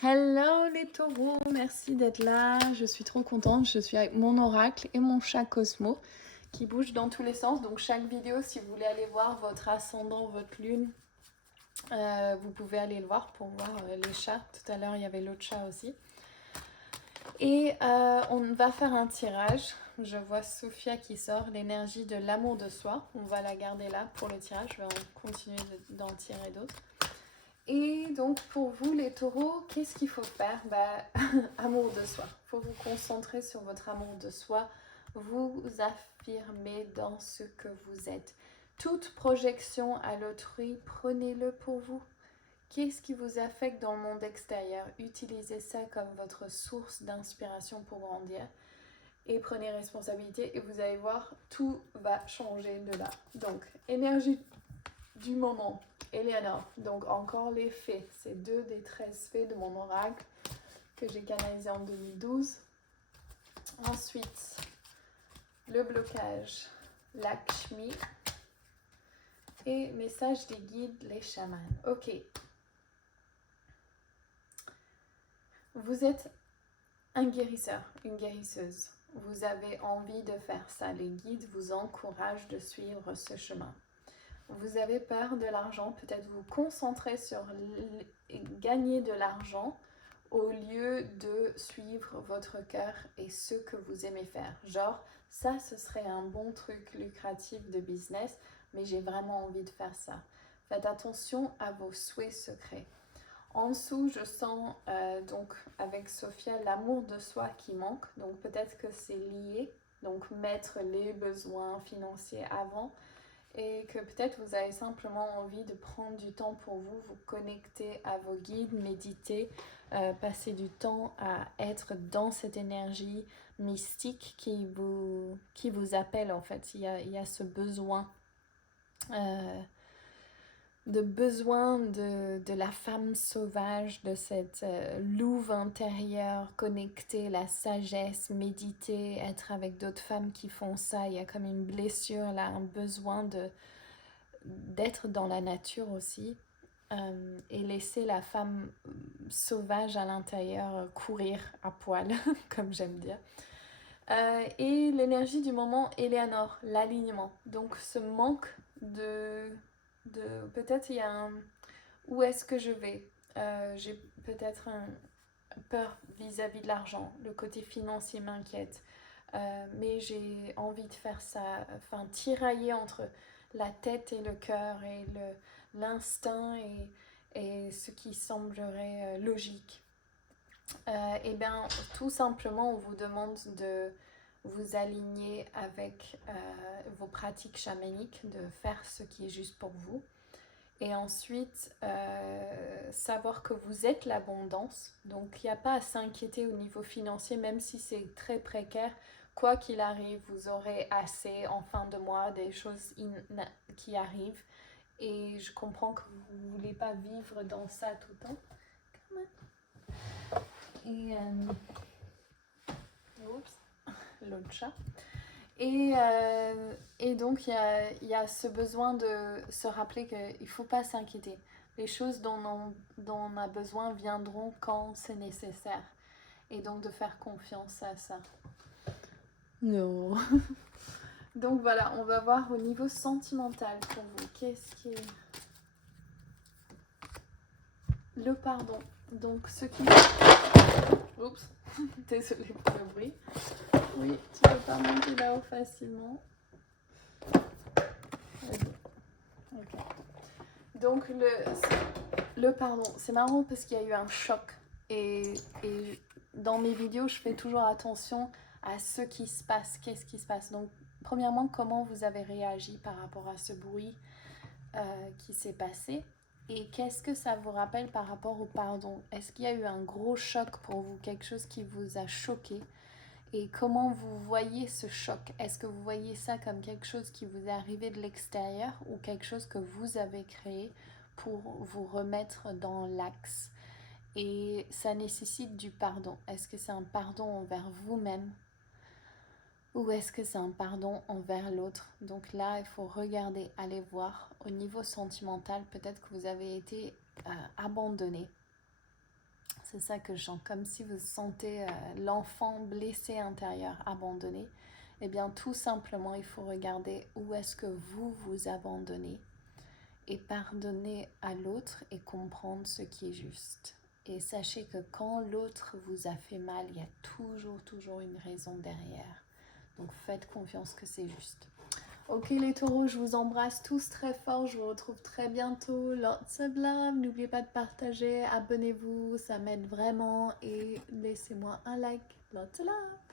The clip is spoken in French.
Hello les taureaux, merci d'être là, je suis trop contente, je suis avec mon oracle et mon chat Cosmo qui bouge dans tous les sens, donc chaque vidéo si vous voulez aller voir votre ascendant, votre lune, vous pouvez aller le voir pour voir les chats, tout à l'heure il y avait l'autre chat aussi. Et on va faire un tirage, je vois Sophia qui sort, l'énergie de l'amour de soi, on va la garder là pour le tirage, je vais continuer d'en tirer d'autres. Et donc pour vous les taureaux, qu'est-ce qu'il faut faire? Amour de soi. Il faut vous concentrer sur votre amour de soi, vous affirmer dans ce que vous êtes. Toute projection à l'autrui, prenez-le pour vous. Qu'est-ce qui vous affecte dans le monde extérieur? Utilisez ça comme votre source d'inspiration pour grandir. Et prenez responsabilité et vous allez voir, tout va changer de là. Donc, énergie du moment. Eleanor, donc encore les fées, c'est 2 des 13 fées de mon oracle que j'ai canalisé en 2012. Ensuite, le blocage, Lakshmi et message des guides, les chamans. Ok. Vous êtes un guérisseur, une guérisseuse. Vous avez envie de faire ça. Les guides vous encouragent de suivre ce chemin. Vous avez peur de l'argent, peut-être vous concentrer sur gagner de l'argent au lieu de suivre votre cœur et ce que vous aimez faire. Genre, ça, ce serait un bon truc lucratif de business, mais j'ai vraiment envie de faire ça. Faites attention à vos souhaits secrets. En dessous, je sens donc avec Sophia l'amour de soi qui manque, donc peut-être que c'est lié, donc mettre les besoins financiers avant, et que peut-être vous avez simplement envie de prendre du temps pour vous, vous connecter à vos guides, méditer, passer du temps à être dans cette énergie mystique qui vous appelle en fait. Il y a ce besoin de la femme sauvage, de cette louve intérieure, connecter la sagesse, méditer, être avec d'autres femmes qui font ça. Il y a comme une blessure là, un besoin d'être dans la nature aussi, et laisser la femme sauvage à l'intérieur courir à poil, comme j'aime dire. Et l'énergie du moment, Eleanor, l'alignement. Donc ce manque de peut-être il y a un où est-ce que je vais, j'ai peut-être peur vis-à-vis de l'argent, le côté financier m'inquiète, mais j'ai envie de faire ça, enfin tirailler entre la tête et le cœur et l'instinct et ce qui semblerait logique. Et bien tout simplement on vous demande de vous aligner avec vos pratiques chamaniques, de faire ce qui est juste pour vous. Et ensuite, savoir que vous êtes l'abondance. Donc, il n'y a pas à s'inquiéter au niveau financier, même si c'est très précaire. Quoi qu'il arrive, vous aurez assez en fin de mois, des choses qui arrivent. Et je comprends que vous ne voulez pas vivre dans ça tout le temps. Et oups, l'autre chat. Et donc, il y a ce besoin de se rappeler qu'il ne faut pas s'inquiéter. Les choses dont on a besoin viendront quand c'est nécessaire. Et donc, de faire confiance à ça. Non. Donc, voilà, on va voir au niveau sentimental pour vous. Qu'est-ce qui est... Le pardon. Donc, ce qui... Oups, désolée pour le bruit. Oui, tu ne peux pas monter là-haut facilement. Ok. Donc le pardon, c'est marrant parce qu'il y a eu un choc et dans mes vidéos, je fais toujours attention à ce qui se passe, qu'est-ce qui se passe. Donc premièrement, comment vous avez réagi par rapport à ce bruit qui s'est passé et qu'est-ce que ça vous rappelle par rapport au pardon? Est-ce qu'il y a eu un gros choc pour vous, quelque chose qui vous a choqué? Et comment vous voyez ce choc? Est-ce que vous voyez ça comme quelque chose qui vous est arrivé de l'extérieur ou quelque chose que vous avez créé pour vous remettre dans l'axe? Et ça nécessite du pardon. Est-ce que c'est un pardon envers vous-même ou est-ce que c'est un pardon envers l'autre? Donc là, il faut regarder, aller voir. Au niveau sentimental, peut-être que vous avez été abandonné. C'est ça que je sens, comme si vous sentez l'enfant blessé intérieur, abandonné. Eh bien, tout simplement, il faut regarder où est-ce que vous vous abandonnez et pardonner à l'autre et comprendre ce qui est juste. Et sachez que quand l'autre vous a fait mal, il y a toujours une raison derrière. Donc faites confiance que c'est juste. Ok les taureaux, je vous embrasse tous très fort, je vous retrouve très bientôt. Lots of love, n'oubliez pas de partager, abonnez-vous, ça m'aide vraiment et laissez-moi un like. Lots of love.